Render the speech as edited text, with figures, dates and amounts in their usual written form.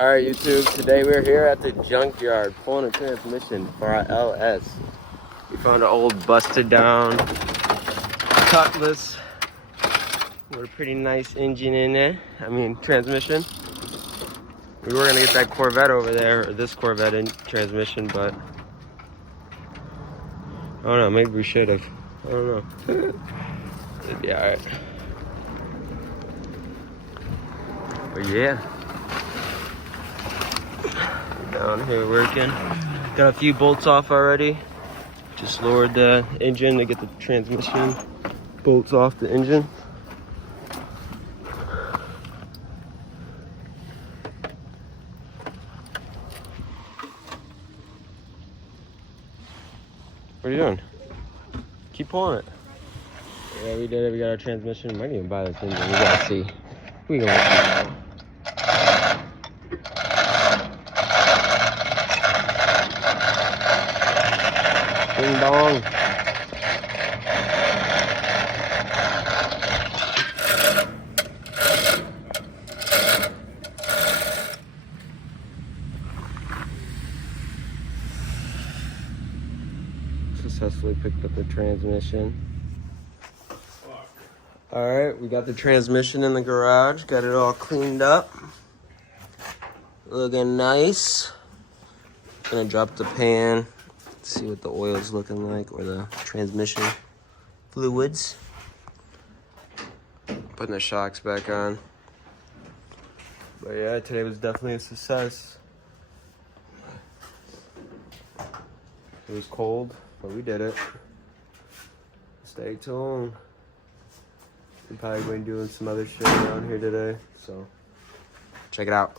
Alright YouTube, today we're here at the Junkyard pulling a transmission for our LS. We found an old busted down Cutlass with a pretty nice engine in it. Transmission. We were gonna get that Corvette over there, or this Corvette in transmission, but I don't know, maybe we should have. I don't know. It'd be alright. But yeah. Down here working. Got a few bolts off already. Just lowered the engine to get the transmission bolts off the engine. What are you doing? Keep pulling it. Yeah, we did it. We got our transmission. Might even buy this engine. We gotta see. We gonna. Ding dong. Successfully picked up the transmission. Alright, we got the transmission in the garage. Got it all cleaned up. Looking nice. Gonna drop the pan. See what the oil's looking like, or the transmission fluids. Putting the shocks back on. But yeah, today was definitely a success. It was cold, but we did it. Stay tuned. We're probably going to be doing some other shit around here today, so check it out.